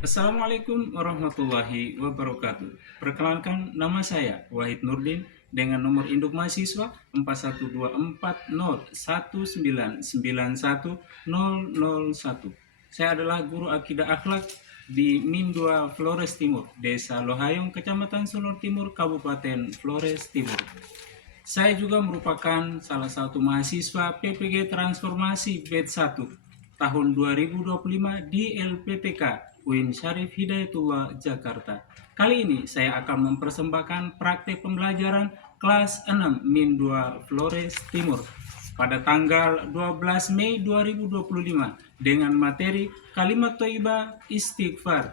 Assalamualaikum warahmatullahi wabarakatuh. Perkenalkan, nama saya Wahid Nurdin dengan nomor induk mahasiswa 412401991001. Saya adalah guru akidah akhlak di MIM 2 Flores Timur, Desa Lohayong, Kecamatan Sonor Timur, Kabupaten Flores Timur. Saya juga merupakan salah satu mahasiswa PPG Transformasi Batch 1 tahun 2025 di LPTK UIN Syarif Hidayatullah Jakarta. Kali ini saya akan mempersembahkan praktek pembelajaran kelas 6 MIM 2 Flores Timur pada tanggal 12 Mei 2025 dengan materi kalimat thayyibah istighfar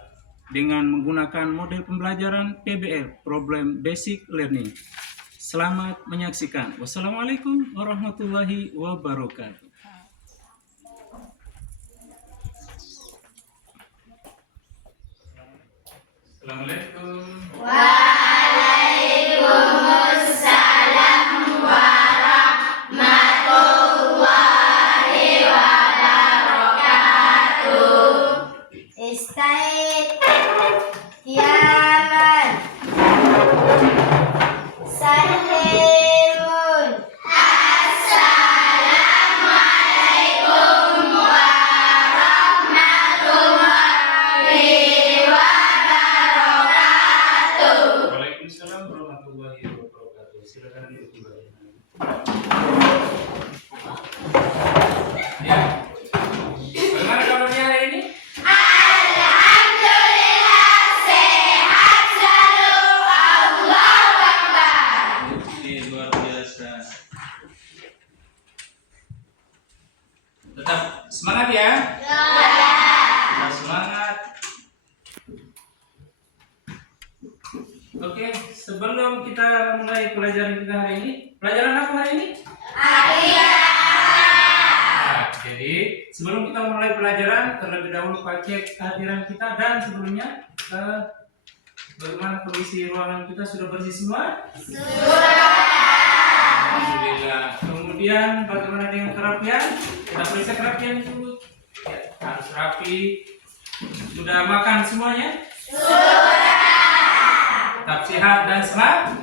dengan menggunakan model pembelajaran PBL, Problem Basic Learning. Selamat menyaksikan. Wassalamualaikum warahmatullahi wabarakatuh. Assalamualaikum. Waalaikumsalam warahmatullahi wabarakatuh. Ista'id Yaman Sallimun. Assalamualaikum warahmatullahi wabarakatuh. Waalaikumsalam warahmatullahi wabarakatuh. Silakan duduk kembali. Ya. Bagaimana kabarnya hari ini? Alhamdulillah sehat selalu. Allahu Akbar. Ini luar biasa. Tetap semangat ya. Tetap semangat. Oke, sebelum kita mulai pelajaran kita hari ini, pelajaran apa hari ini? Nah, jadi sebelum kita mulai pelajaran, terlebih dahulu pakai kehadiran kita dan sebelumnya bagaimana kondisi ruangan kita, sudah bersih semua? Alhamdulillah. Kemudian bagaimana dengan kerapian? Kita periksa kerapian dulu. Ya, harus rapi. Sudah makan semuanya? Tetap sehat dan semangat.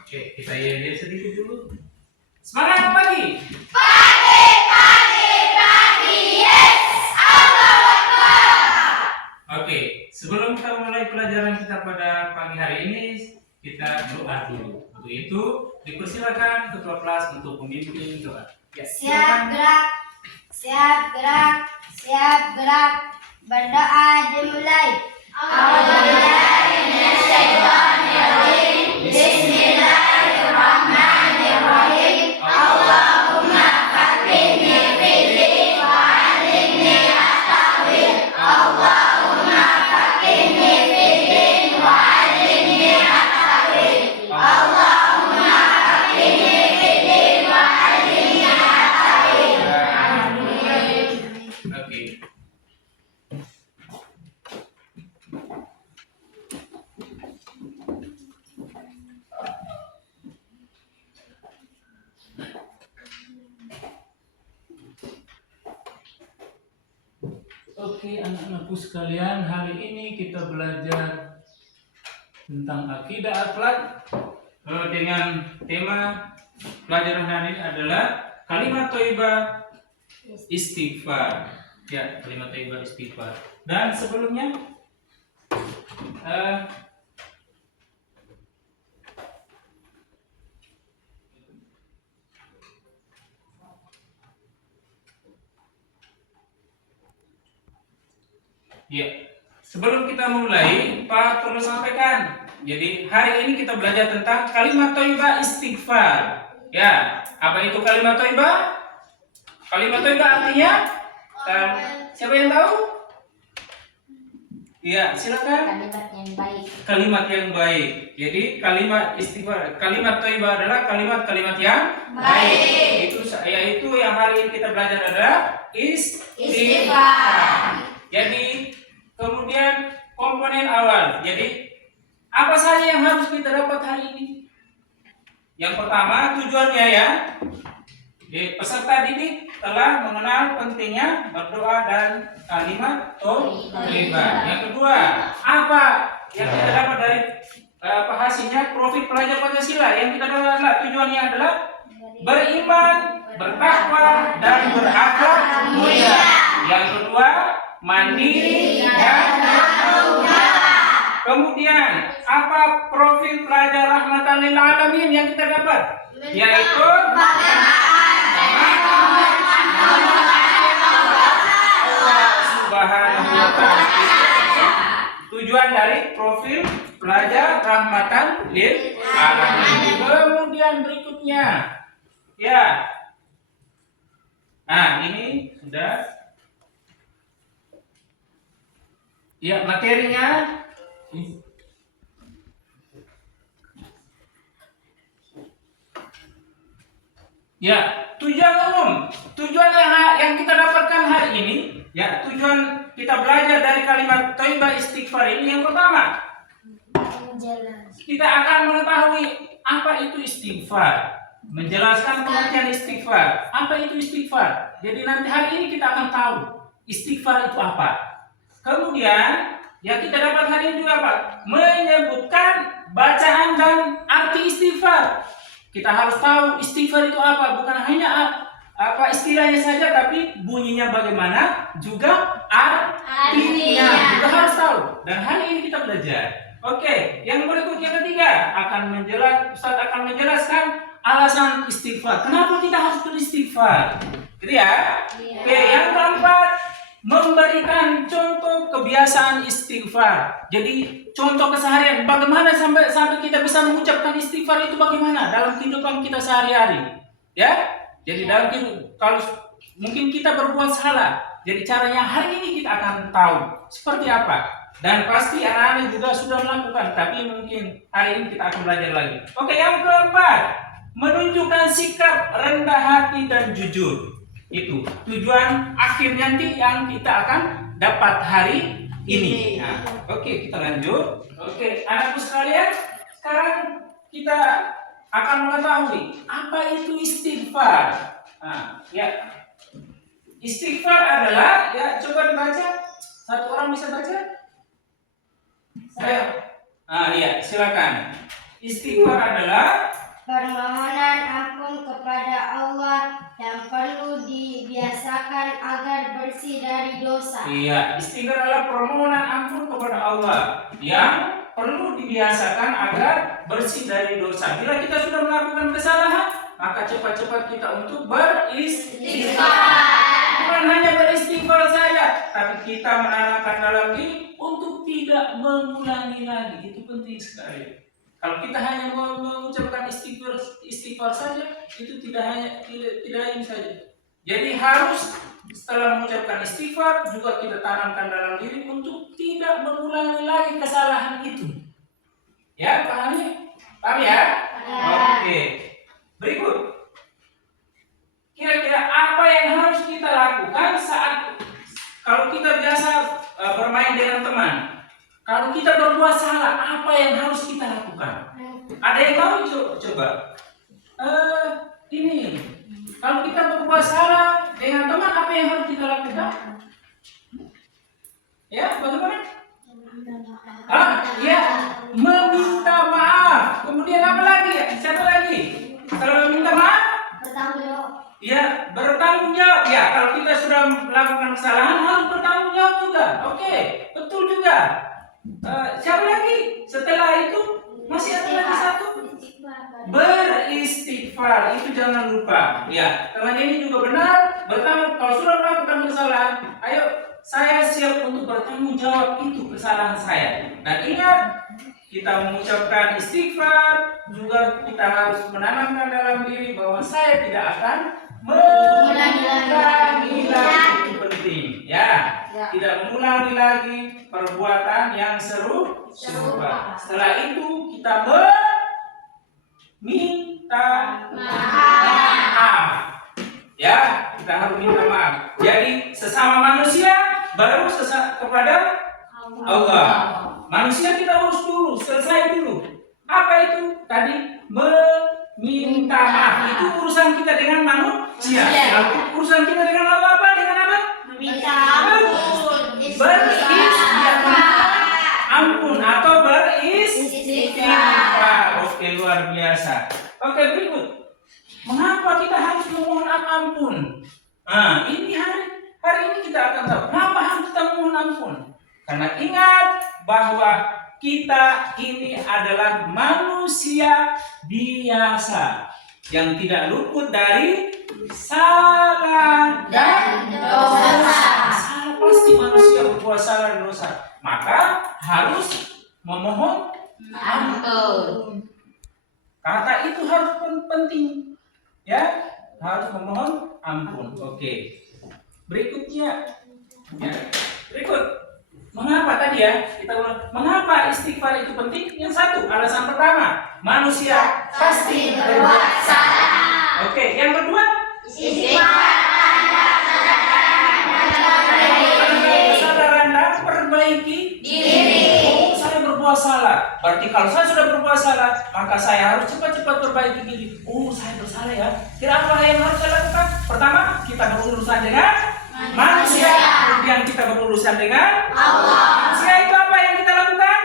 Oke, kita yel-yel sedikit dulu. Semangat pagi. Yes. Allahu Akbar. Oke, sebelum kita mulai pelajaran kita pada pagi hari ini, kita doa dulu. Untuk itu, dipersilakan ketua kelas untuk memimpin doa. Ya, Siap gerak. Siap gerak. Siap gerak. Berdoa dimulai. A'udzubillahi Bismillahirrahmanirrahim. Allahumma faqihni fiddin wa 'allimni at-ta'wil. Allahumma faqihni fiddin wa 'allimni at-ta'wil. Allahumma faqihni fiddin wa 'allimni at-ta'wil. Oke. Oke, anak-anakku sekalian, hari ini kita belajar tentang akidah akhlak dengan tema pelajaran hari ini adalah kalimat thayyibah istighfar. Ya, kalimat thayyibah istighfar. Dan sebelumnya ya, sebelum kita mulai, Pak perlu sampaikan. Jadi hari ini kita belajar tentang kalimat thayyibah istighfar. Ya, apa itu kalimat thayyibah? Kalimat thayyibah artinya, siapa yang tahu? Ya, silakan. Kalimat yang baik. Kalimat yang baik. Jadi kalimat istighfar, kalimat thayyibah adalah kalimat-kalimat yang Baik. Yaitu yang hari ini kita belajar adalah istighfar. Istighfar. Jadi kemudian komponen awal. Jadi apa saja yang harus kita dapat hari ini? Yang pertama tujuannya ya. Peserta didik telah mengenal pentingnya berdoa dan kalimat thayyibah. Yang kedua, apa yang kita dapat dari hasilnya profil pelajar Pancasila? Yang kita dapat adalah tujuannya adalah beriman, bertakwa, dan berakhlak mulia. Yang kedua, mandiri dan bertanggung jawab. Kemudian, apa profil pelajar rahmatan lil alamin yang kita dapat? Yaitu Subhanahu wa ta'ala. Tujuan dari profil pelajar rahmatan lil alamin. Kemudian berikutnya, ya. Nah, ini sudah. Ya, materinya. Ya, tujuan umum. Tujuan yang kita dapatkan hari ini, ya, tujuan kita belajar dari kalimat thayyibah istighfar ini yang pertama, kita akan mengetahui apa itu istighfar, menjelaskan pengertian istighfar. Apa itu istighfar? Jadi nanti hari ini kita akan tahu istighfar itu apa. Kemudian yang kita dapat hari ini juga apa? Menyebutkan bacaan dan arti istighfar. Kita harus tahu istighfar itu apa, bukan hanya apa istilahnya saja, tapi bunyinya bagaimana, juga artinya juga harus tahu. Dan hari ini kita belajar. Oke, yang berikutnya ketiga Ustaz akan menjelaskan alasan istighfar. Kenapa kita harus beristighfar? Gitu ya. Oke, yang keempat, memberikan contoh kebiasaan istighfar. Jadi contoh keseharian, bagaimana sampai kita bisa mengucapkan istighfar itu bagaimana dalam kehidupan kita sehari-hari, ya. Jadi dalam kalau mungkin kita berbuat salah, jadi caranya hari ini kita akan tahu seperti apa. Dan pasti anak-anak juga sudah melakukan, tapi mungkin hari ini kita akan belajar lagi. Oke, yang keempat, menunjukkan sikap rendah hati dan jujur. Itu tujuan akhir nanti yang kita akan dapat hari ini. Nah, oke, kita lanjut. Oke, anakku sekalian, sekarang kita akan mengetahui apa itu istighfar. Nah, ya, istighfar adalah, ya, coba dibaca. Satu orang bisa baca? Ayo. Ya, silakan. Istighfar adalah permohonan ampun kepada Allah yang perlu dibiasakan agar bersih dari dosa. Iya, istighfar adalah permohonan ampun kepada Allah yang perlu dibiasakan agar bersih dari dosa. Bila kita sudah melakukan kesalahan, maka cepat-cepat kita untuk beristighfar. Bukan hanya beristighfar saja, tapi kita menanamkan dalam diri untuk tidak mengulangi lagi. Itu penting sekali. Kalau kita hanya mengucapkan istighfar saja, itu tidak ini saja. Jadi harus setelah mengucapkan istighfar juga kita tanamkan dalam diri untuk tidak mengulangi lagi kesalahan itu. Ya, pahami? Paham ya? Oke. Berikut. Kira-kira apa yang harus kita lakukan saat kalau kita biasa bermain dengan teman? Kalau kita berbuat salah, apa yang harus kita lakukan? Ada yang tahu? Coba. Ini. Kalau kita berbuat salah dengan teman, apa yang harus kita lakukan? Ya, bagaimana? Ya, meminta maaf. Kemudian apa lagi? Satu lagi. Setelah meminta maaf, Bertanggung jawab. ya, bertanggung jawab. Ya, kalau kita sudah melakukan kesalahan harus bertanggung jawab juga. Oke, betul juga. Siapa lagi? Setelah itu masih ada lagi satu. Beristighfar, itu jangan lupa. Ya, teman ini juga benar. Kalau sudah melakukan kesalahan, ayo saya siap untuk bertanggung jawab itu kesalahan saya. Dan ingat, kita mengucapkan istighfar, juga kita harus menanamkan dalam diri bahwa saya tidak akan mengulangi lagi. Itu penting, ya. Tidak mengulangi lagi perbuatan yang serupa. Setelah itu kita minta maaf. Ya, kita harus minta maaf. Jadi sesama manusia baru kepada Allah. Manusia kita urus dulu, selesai dulu. Apa itu? Tadi meminta maaf. Itu urusan kita dengan Siap. Urusan kita dengan Allah apa? Dengan apa? Minta ampun. Ampun atau Istighfar. Oke, luar biasa. Oke, berikut. Mengapa kita harus memohon ampun? Nah, ini hari ini kita akan tahu kenapa harus kita memohon ampun. Karena ingat bahwa kita ini adalah manusia biasa yang tidak luput dari salah dan dosa. Salah pasti manusia berbuat salah dan dosa. Maka harus memohon Ampun. kata itu harus penting, ya, harus memohon ampun. Oke, berikutnya, ya, berikut. Mengapa tadi ya? Kita ulang. Mengapa istighfar itu penting? Yang satu, alasan pertama, manusia pasti berbuat salah. Oke, yang kedua, kesadaran dan perbaiki diri. Oh, saya berbuat salah. Berarti kalau saya sudah berbuat salah, maka saya harus cepat-cepat perbaiki diri. Oh, saya bersalah ya. Kira apa yang harus saya lakukan? Pertama, kita berurusan dengan manusia. Kemudian kita berurusan dengan Allah. manusia itu apa yang kita lakukan?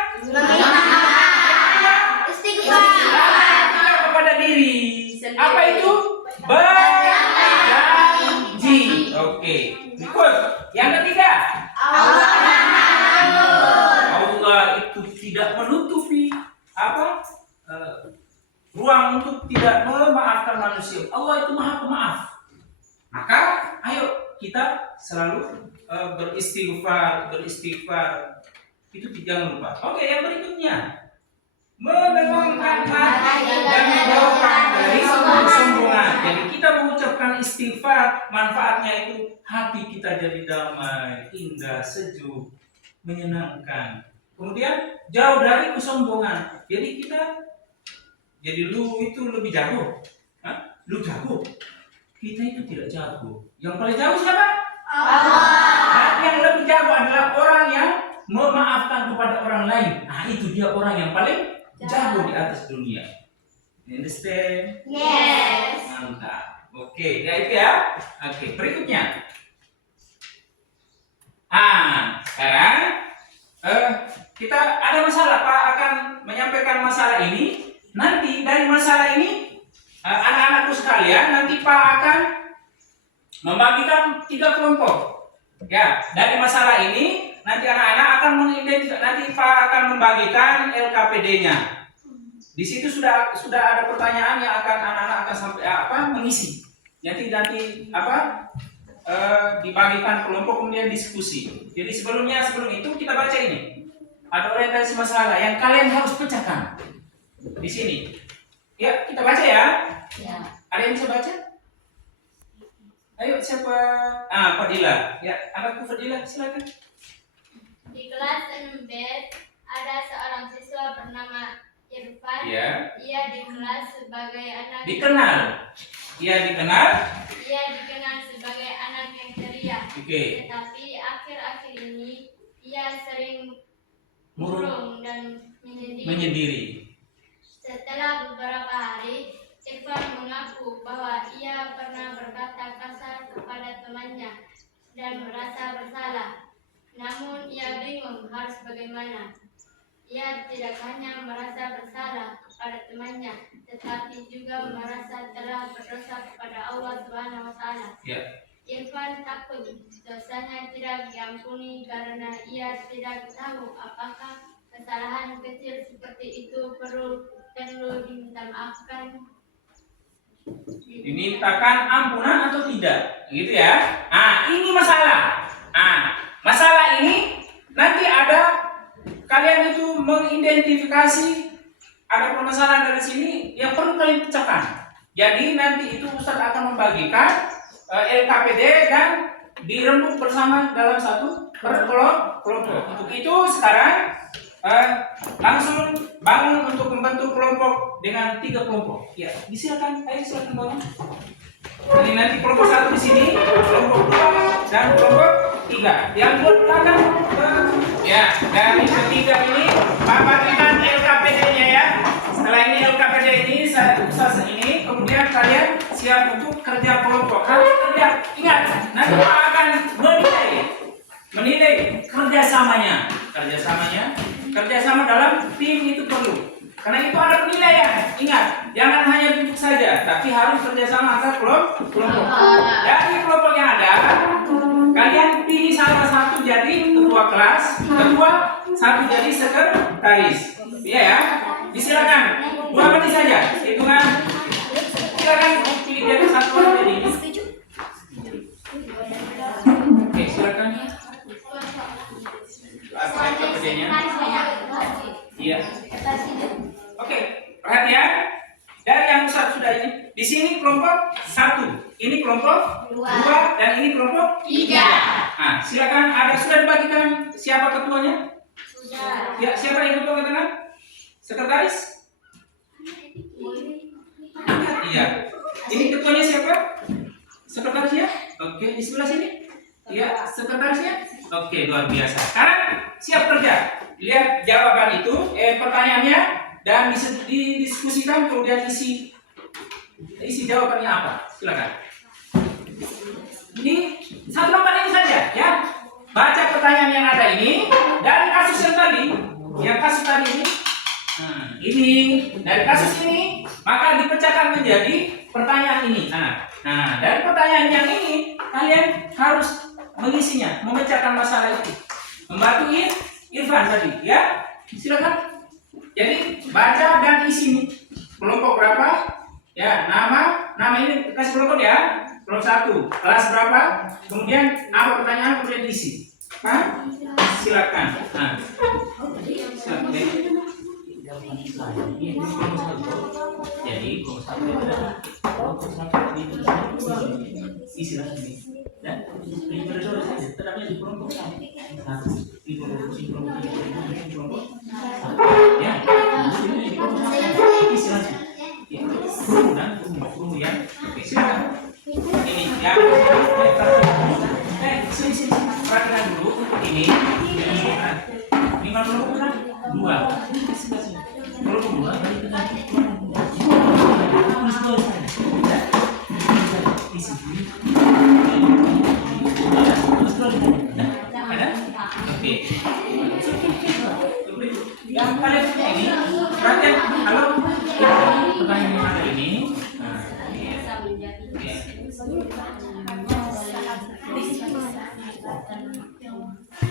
Istighfar kepada diri. Apa itu? Berjanji. Oke. Berikut. Yang ketiga. Allah itu tidak menutupi apa? Ruang untuk tidak memaafkan manusia. Allah itu Maha Pemaaf. Maka ayo kita selalu beristighfar. Itu jangan lupa. Oke, yang berikutnya. Menenangkan hati dan menjauhkan dari kesombongan. Jadi kita mengucapkan istighfar, manfaatnya itu hati kita jadi damai, indah, sejuk, menyenangkan. Kemudian jauh dari kesombongan. Jadi lu itu lebih jago. Hah? Lu jago. Kita itu tidak jago. Yang paling jago siapa? Allah. Yang lebih jago adalah orang yang memaafkan kepada orang lain. Nah, itu dia orang yang paling jago di atas dunia. Understand? Yes. Mantap. Oke, ya itu ya. Oke, berikutnya. Sekarang kita ada masalah. Pak akan menyampaikan masalah ini. Nanti dari masalah ini anak-anakku sekalian, nanti Pak akan membagikan 3 kelompok. Ya, dari masalah ini nanti anak-anak akan mengidentifikasi. Nanti Pak akan membagikan LKPD-nya. Di situ sudah ada pertanyaan yang akan anak-anak akan sampai mengisi. Nanti dibagikan kelompok kemudian diskusi. Jadi sebelum itu kita baca ini. Ada orientasi masalah yang kalian harus pecahkan. Di sini. Ya, kita baca ya. Ya. Ada yang bisa baca? Ayo, siapa? Fadila. Ya, anakku Fadila, silakan. Di kelas 6B ada seorang siswa bernama Irfan. Ya. Ia dikenal sebagai anak. Ia dikenal. Ia dikenal sebagai anak yang ceria. Oke. Tetapi akhir-akhir ini ia sering Murung murung dan menyendiri. menyendiri. Setelah beberapa hari, Irfan mengaku bahwa ia pernah berkata kasar kepada temannya dan merasa bersalah. Namun ia bingung harus bagaimana. Ia tidak hanya merasa bersalah kepada temannya, tetapi juga merasa telah berdosa kepada Allah Subhanahu wa taala. Ya. Irfan takut dosanya tidak diampuni karena ia tidak tahu apakah kesalahan kecil seperti itu perlu diminta maafkan. Dimintakan ampunan atau tidak, gitu ya. Ini masalah. Masalah ini nanti ada kalian itu mengidentifikasi ada permasalahan dari sini yang perlu kalian pecahkan. Jadi nanti itu Ustadz akan membagikan LKPD dan dirembuk bersama dalam satu kelompok. Untuk itu sekarang langsung bangun untuk membentuk kelompok dengan 3 kelompok. Ya, silakan bangun. Jadi nanti kelompok 1 di sini, kelompok 2 dan kelompok 3. Yang buat belakang, ya, dan yang ketiga ini bagikan LKPD-nya ya. Setelah setelah ini LKPD ini saya usaha ini, kemudian kalian siap untuk kerja kelompok. Harus kerja. Ingat, nanti Pak akan menilai kerjasamanya. Kerjasama dalam tim itu perlu. Karena itu ada penilaian. Ingat, jangan hanya duduk saja, tapi harus kerjasama antar kelompok. Dari kelompok yang ada, kalian pilih salah satu jadi ketua kelas, satu jadi sekretaris. Iya ya, disilakan. 2 menit saja, hitungan. Silakan pilih jadi satu orang jadi. Oke, silakan. Apa kerjanya? Iya. Oke, perhatian. Dari yang besar sudah ini. Di sini kelompok 1, ini kelompok 2, dan ini kelompok 3. Nah, silakan. Sudah dibagikan siapa ketuanya? Sudah. Ya, siapa yang ketua ketuanya? Sekretaris? Iya. Ini ketuanya siapa? Sekretarisnya? Oke, di sebelah sini. Iya, sekretarisnya? Oke, luar biasa. Sekarang siap kerja. Lihat jawaban itu, pertanyaannya, dan didiskusikan, kemudian isi jawabannya apa. Silakan. Ini satu lembar ini saja, ya. Baca pertanyaan yang ada ini dari kasus yang tadi, kasus tadi ini. Nah, ini dari kasus ini, maka dipecahkan menjadi pertanyaan ini. Nah, dari pertanyaan yang ini, kalian harus mengisinya, memecahkan masalah itu. Membantu Irfan tadi, ya. Silakan. Jadi baca dan isi nih. Kelompok berapa? Ya, nama ini kasih kelompok ya. Kelompok 1, kelas berapa? Kemudian apa pertanyaan, kemudian isi. Silakan. Nah. Silakan. Jadi kelompok 1 isi lagi. Dan di saja terdapat di kelompok 1, di kelompok 1, ya. Di kelompok 1 isi lagi. Ya, dan ya. Oke, silakan. Ini ya. Sini. Perhatikan dulu ini. Ini mana kelompok kan? 2. Kelompok 2 dari kita. Isi. Ada? Oke. Yang kalian punya ini, perhatian. Halo. Pertanyaan yang ada ini.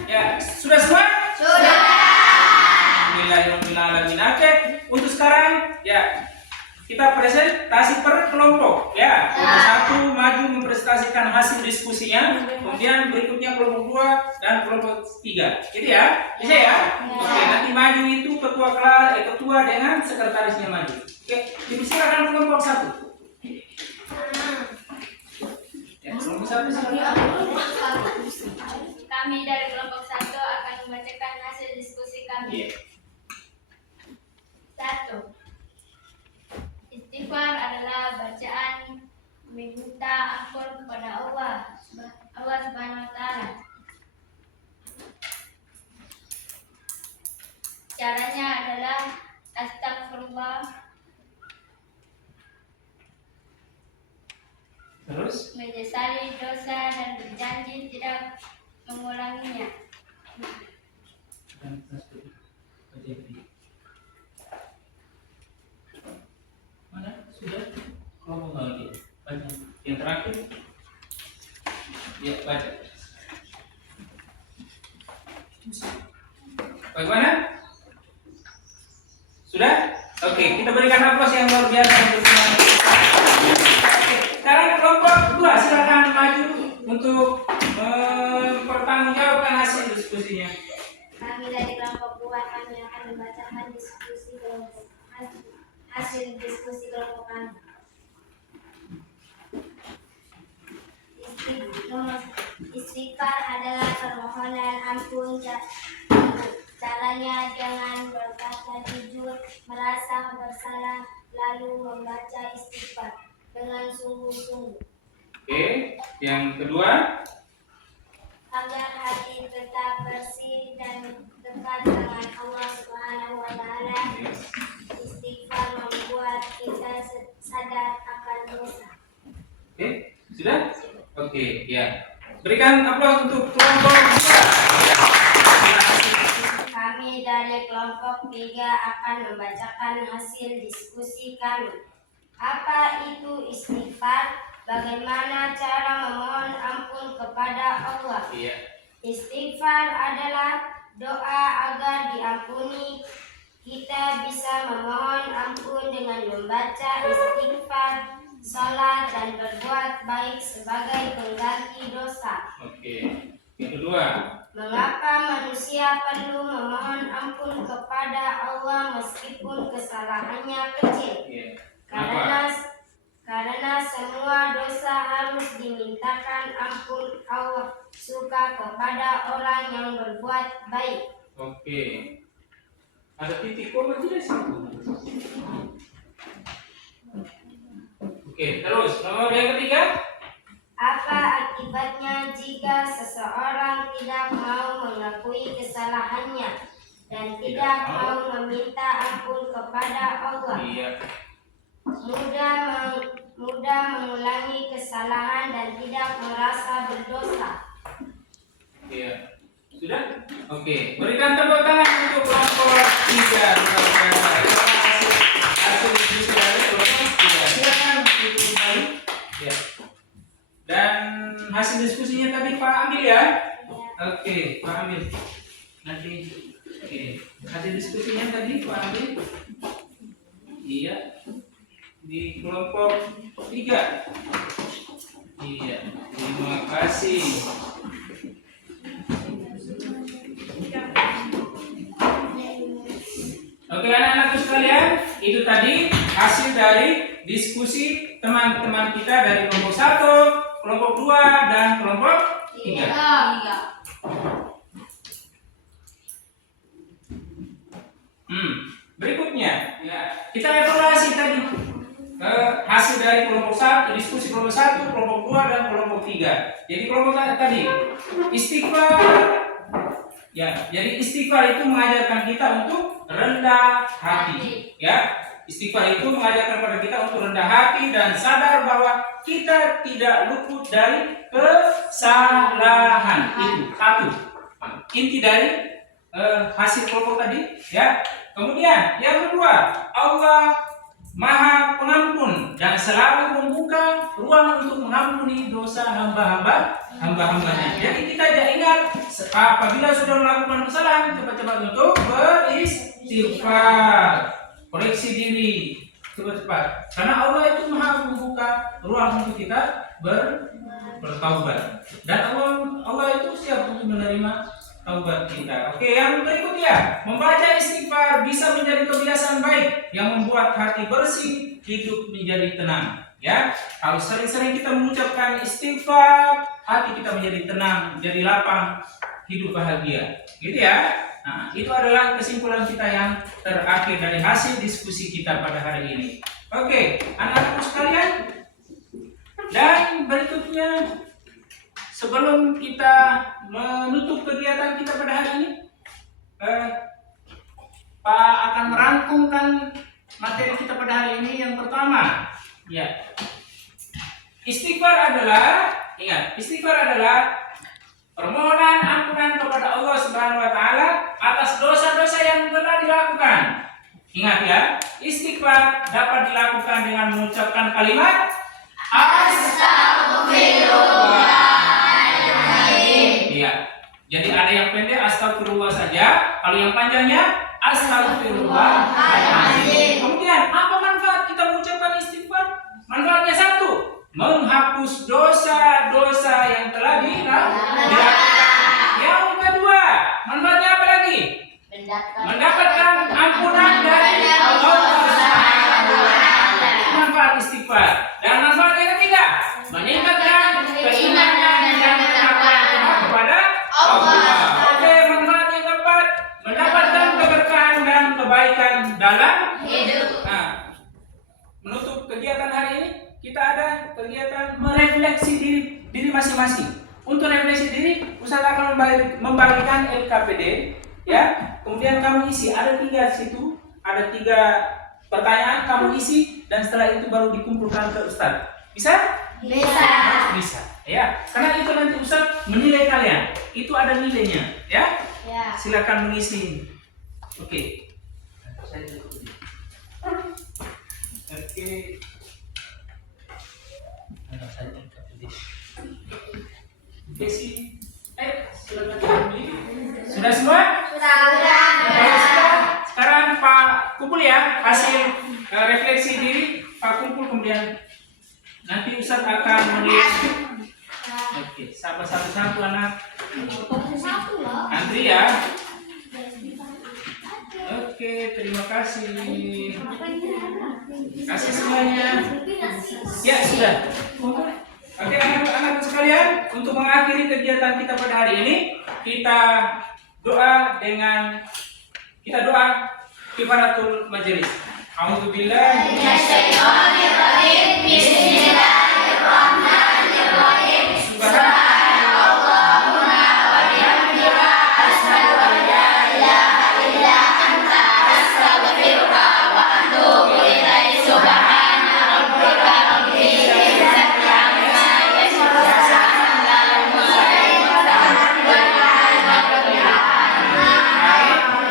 Ya, sudah semua? Sudah. Alhamdulillahirobbilalamin. Oke, untuk sekarang ya kita presentasi per kelompok ya. Kelompok 1 maju mempresentasikan hasil diskusinya, kemudian berikutnya kelompok 2 dan kelompok 3. Gitu ya? Bisa ya? Oke, nanti maju itu ketua dengan sekretarisnya maju. Oke, dipersilakan kelompok 1. Ya, kelompok 1 silakan. Kami dari kelompok 1 akan membacakan hasil diskusi kami. 1. Istighfar adalah bacaan meminta ampun kepada Allah Subhanahu wa taala. Caranya adalah astagfirullah, Terus? menyesali dosa dan berjanji tidak mengulanginya. Mana? Sudah? Kelompok lagi. Baca. Yang terakhir. Ya, baca. Bagaimana? Sudah? Oke, kita berikan aplaus yang luar biasa untuk semuanya. Oke, sekarang kelompok 2 silakan maju untuk mempertanggungjawabkan hasil diskusinya. Kami dari kelompok 2 kami akan membacakan hasil diskusi kelompok kami. Istighfar adalah permohonan ampun. Caranya dengan berkata jujur, merasa bersalah, lalu membaca istighfar dengan sungguh-sungguh. Oke, yang kedua. Agar hati tetap bersih dan dekat dengan Allah Subhanahu wa taala. Istighfar Oke, ya. Berikan aplaus untuk kelompok 2. Kami dari kelompok 3 akan membacakan hasil diskusi kami. Apa itu istighfar? Bagaimana cara memohon ampun kepada Allah? Iya. Istighfar adalah doa agar diampuni. Kita bisa memohon ampun dengan membaca istighfar, salat, dan berbuat baik sebagai pengganti dosa. Oke. Yang kedua. Mengapa manusia perlu memohon ampun kepada Allah meskipun kesalahannya kecil? Iya. Karena semua dosa harus dimintakan ampun Allah suka kepada orang yang berbuat baik. Oke. Ada titik koma tidak satu. Oke, terus nomor yang ketiga. Apa akibatnya jika seseorang tidak mau mengakui kesalahannya dan tidak mau meminta ampun kepada Allah? Iya. Mudah mengulangi kesalahan dan tidak merasa berdosa. Iya. Sudah? Oke. Berikan tepuk tangan untuk kelompok 3. Hasil diskusi dari kelompok 3. Silakan itu kembali. Ya. Dan hasil diskusinya tadi Pak ambil ya. Oke, Pak ambil. Nanti. Oke. Hasil diskusinya tadi Pak ambil. Iya. Di kelompok 3. Iya. Terima kasih. Oke anak-anakku sekalian, itu tadi hasil dari diskusi teman-teman kita dari kelompok 1, kelompok 2, dan kelompok 3. Berikutnya, ya, kita evaluasi tadi hasil dari kelompok 1, diskusi kelompok 1, kelompok 2, dan kelompok 3. Jadi kelompok tadi istighfar. Ya, jadi istighfar itu mengajarkan kita untuk rendah hati. Ya, istighfar itu mengajarkan kepada kita untuk rendah hati dan sadar bahwa kita tidak luput dari kesalahan. Itu satu inti dari hasil kelompok tadi. Ya, kemudian yang kedua, Allah Maha Pengampun dan selalu membuka ruang untuk mengampuni dosa hamba-hambanya. Jadi kita ingat apabila sudah melakukan kesalahan, cepat-cepat untuk beristighfar, koreksi diri, cepat-cepat. Karena Allah itu Maha membuka ruang untuk kita bertaubat. Dan Allah itu siap untuk menerima taubat kita. Oke, yang berikutnya, membaca istighfar bisa menjadi kebiasaan baik yang membuat hati bersih, hidup menjadi tenang. Ya, kalau sering-sering kita mengucapkan istighfar, hati kita menjadi tenang, menjadi lapang, hidup bahagia. Gitu ya. Nah, itu adalah kesimpulan kita yang terakhir dari hasil diskusi kita pada hari ini. Oke, anak-anakku sekalian, dan berikutnya, sebelum kita menutup kegiatan kita pada hari ini, Pak akan merangkumkan materi kita pada hari ini. Yang pertama, ya, istighfar adalah, ingat, istighfar adalah permohonan ampunan kepada Allah Subhanahu wa taala atas dosa-dosa yang telah dilakukan. Ingat ya, istighfar dapat dilakukan dengan mengucapkan kalimat astagfirullah. Iya. Jadi ada yang pendek astagfirullah saja, kalau yang panjangnya astagfirullahaladzim. Kemudian apa manfaat kita mengucapkan istighfar? Manfaatnya satu, menghapus dosa-dosa yang telah dilakukan. Yang kedua, manfaatnya apa lagi? Mendapatkan ampunan dari Allah Subhanahu wa taala. Manfaat istighfar. Dan manfaat yang ketiga, meningkatkan keimanan dan ketakwaan kepada Allah. Oke, manfaat yang keempat, mendapatkan keberkahan dan kebaikan dalam hidup. Nah, menutup kegiatan hari ini, kita ada kegiatan merefleksi diri masing-masing. Untuk refleksi diri, Ustaz akan membagikan LKPD, ya. Kemudian kamu isi, ada 3 situ, ada 3 pertanyaan kamu isi, dan setelah itu baru dikumpulkan ke Ustaz. Bisa? Bisa. Bisa. Ya, karena itu nanti Ustaz menilai kalian. Itu ada nilainya, ya. Ya. Silakan mengisi. Oke. Saya tutup dulu. Oke. Anak saya tutup dulu. Isi. Silakan diambil. Sudah semua? Kalau sudah, sekarang Pak kumpul ya hasil refleksi diri. Pak kumpul kemudian nanti Ustaz akan melihat. Oke, sabar satu-satu anak. Antri ya. Oke, terima kasih. Kasih semuanya. Ya sudah. Oke anak-anak sekalian, untuk mengakhiri kegiatan kita pada hari ini, kita doa kifaratul majelis. A'udzubillahi minasyaitonirrajim. Bismillahirrahmanirrahim. Subhanallahumma wa bihamdika asyhadu an la ilaha illa anta astaghfiruka wa atubu ilaik. Subhana rabbika rabbil izzati amma yasifun.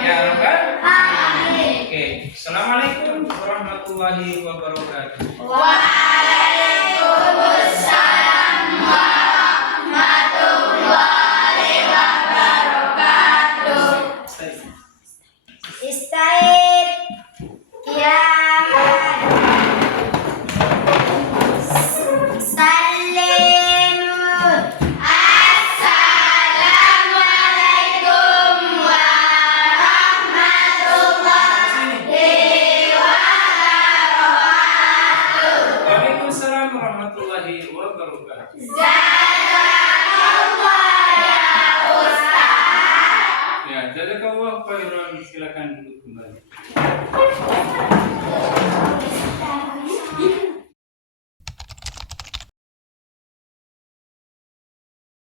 Ya Rabbal alamin. Oke, assalamualaikum warahmatullahi wabarakatuh. Waalaikumsalam warahmatullahi wabarakatuh. Ista'id Kiamat Sallimun Assalamualaikum warahmatullahi wabarakatuh. Waalaikumsalam warahmatullahi wabarakatuh. Jazakallah ya Ustaz. Ya, jazakallah khairan. Silakan duduk kembali.